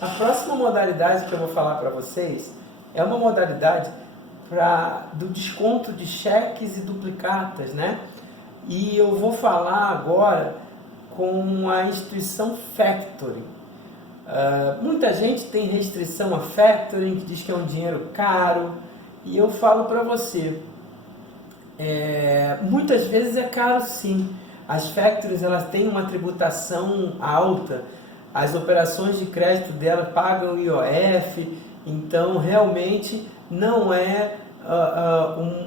A próxima modalidade que eu vou falar para vocês é uma modalidade do desconto de cheques e duplicatas, né? E eu vou falar agora com a instituição Factoring. Muita gente tem restrição a Factoring, que diz que é um dinheiro caro, e eu falo para você, muitas vezes é caro sim. As Factorings, elas têm uma tributação alta, as operações de crédito dela pagam IOF, então realmente não é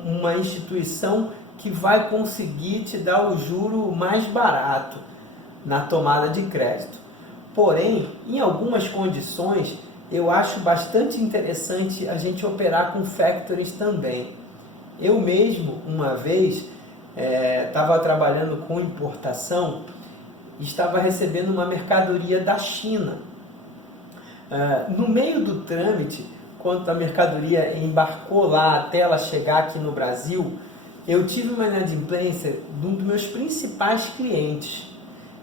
uma instituição que vai conseguir te dar o juro mais barato na tomada de crédito. Porém, em algumas condições, eu acho bastante interessante a gente operar com factorings também. Eu mesmo, uma vez, estava trabalhando com importação, estava recebendo uma mercadoria da China. No meio do trâmite, quando a mercadoria embarcou lá até ela chegar aqui no Brasil, eu tive uma inadimplência de um dos meus principais clientes.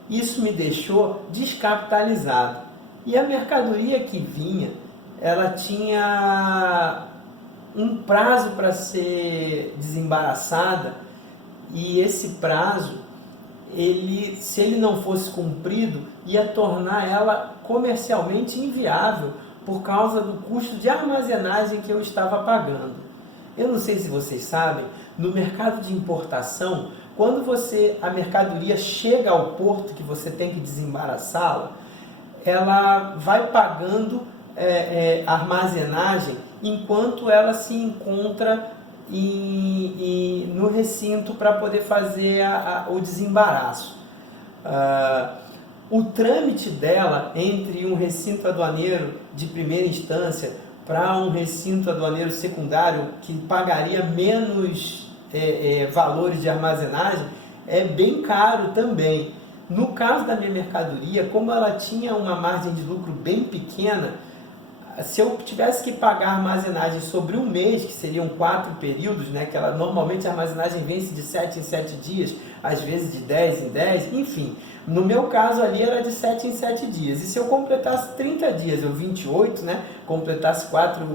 Isso me deixou descapitalizado. E a mercadoria que vinha, ela tinha um prazo para ser desembaraçada, e esse prazo, se ele não fosse cumprido, ia tornar ela comercialmente inviável por causa do custo de armazenagem que eu estava pagando. Eu não sei se vocês sabem, no mercado de importação, quando a mercadoria chega ao porto que você tem que desembaraçá-la, ela vai pagando armazenagem enquanto ela se encontra no recinto para poder fazer o desembaraço. O trâmite dela entre um recinto aduaneiro de primeira instância para um recinto aduaneiro secundário que pagaria menos valores de armazenagem é bem caro também. No caso da minha mercadoria, como ela tinha uma margem de lucro bem pequena, se eu tivesse que pagar armazenagem sobre um mês, que seriam 4 períodos, né, que normalmente a armazenagem vence de 7 em 7 dias, às vezes de 10 em 10, enfim. No meu caso ali era de 7 em 7 dias. E se eu completasse 30 dias, ou 28, né, completasse 4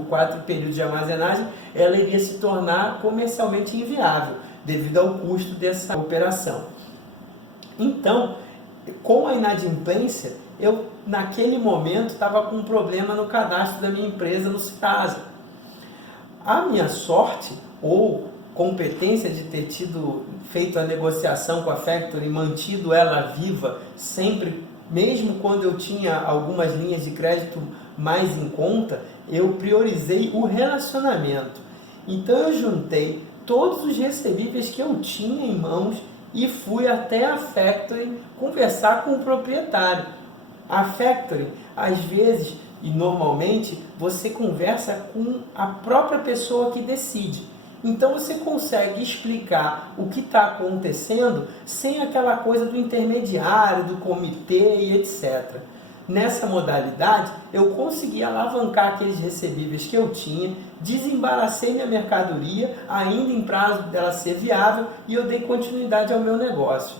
períodos de armazenagem, ela iria se tornar comercialmente inviável, devido ao custo dessa operação. Então, com a inadimplência, eu naquele momento estava com um problema no cadastro da minha empresa no Serasa. A minha sorte ou competência de ter feito a negociação com a Factoring e mantido ela viva sempre, mesmo quando eu tinha algumas linhas de crédito mais em conta, eu priorizei o relacionamento. Então eu juntei todos os recebíveis que eu tinha em mãos e fui até a Factoring conversar com o proprietário. A Factoring, às vezes e normalmente, você conversa com a própria pessoa que decide. Então você consegue explicar o que está acontecendo sem aquela coisa do intermediário, do comitê e etc. Nessa modalidade, eu consegui alavancar aqueles recebíveis que eu tinha, desembaracei minha mercadoria, ainda em prazo dela ser viável, e eu dei continuidade ao meu negócio.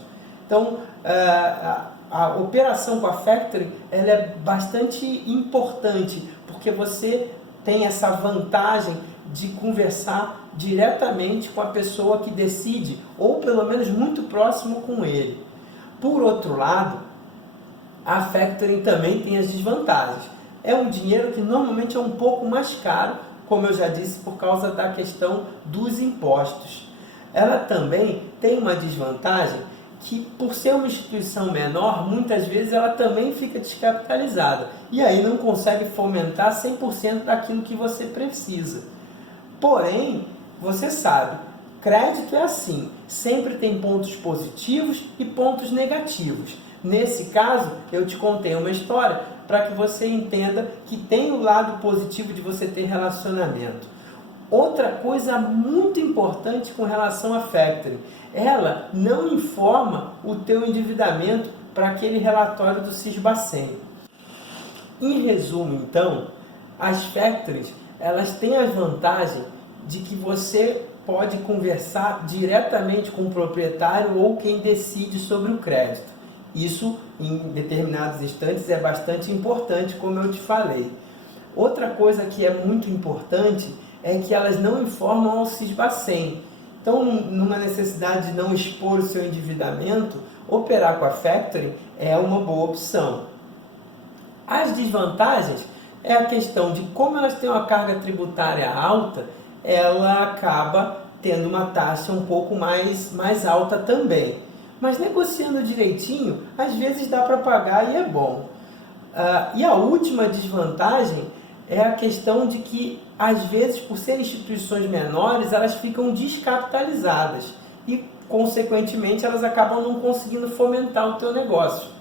Então, a operação com a Factoring ela é bastante importante, porque você tem essa vantagem de conversar diretamente com a pessoa que decide, ou pelo menos muito próximo com ele. Por outro lado, a Factoring também tem as desvantagens. É um dinheiro que normalmente é um pouco mais caro, como eu já disse, por causa da questão dos impostos. Ela também tem uma desvantagem que, por ser uma instituição menor, muitas vezes ela também fica descapitalizada e aí não consegue fomentar 100% daquilo que você precisa. Porém, você sabe, crédito é assim, sempre tem pontos positivos e pontos negativos. Nesse caso, eu te contei uma história para que você entenda que tem o lado positivo de você ter relacionamento. Outra coisa muito importante com relação à Factoring, ela não informa o teu endividamento para aquele relatório do Sisbacen. Em resumo, então, as Factorings, elas têm a vantagem de que você pode conversar diretamente com o proprietário ou quem decide sobre o crédito. Isso, em determinados instantes, é bastante importante, como eu te falei. Outra coisa que é muito importante é que elas não informam ao Sisbacen. Então, numa necessidade de não expor o seu endividamento, operar com a factoring é uma boa opção. As desvantagens é a questão de como elas têm uma carga tributária alta, ela acaba tendo uma taxa um pouco mais alta também. Mas negociando direitinho, às vezes dá para pagar e é bom. E a última desvantagem é a questão de que, às vezes, por serem instituições menores, elas ficam descapitalizadas e, consequentemente, elas acabam não conseguindo fomentar o teu negócio.